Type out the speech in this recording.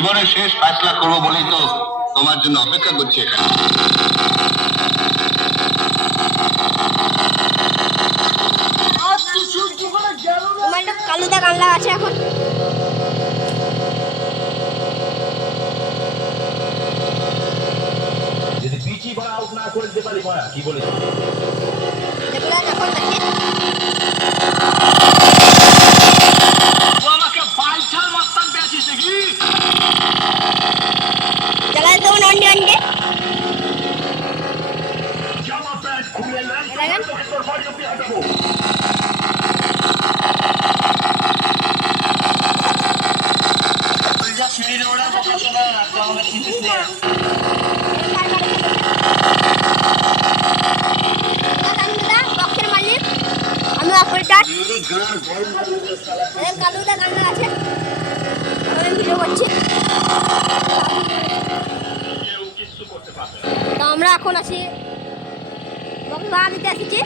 জীবনের শেষ ফয়সালা করবো বলেই তো তোমার জন্য অপেক্ষা করছি এখানে। কালুদা গান আছে এখন। যদি পিচি বা আউট না করে দিতে পারি মায়া কি বলে আমাকে বাইচাল মাস্তান পেয়েছিস নাকি চালাই তো নন্ডে নন্ডে জামা প্যান্ট খুলে লাগান তোর বাড়ি অব্দি হাঁটাবো যা সিঁড়ি ওড়া বসে না আমাকে চিন্তিস না বক্সের মালিক আমি অপারেটর। কালুদা গান আছে, আমি ভিডিও করছি। তো আমরা এখন আছি বক্স ভাড়া দিতে এসেছি।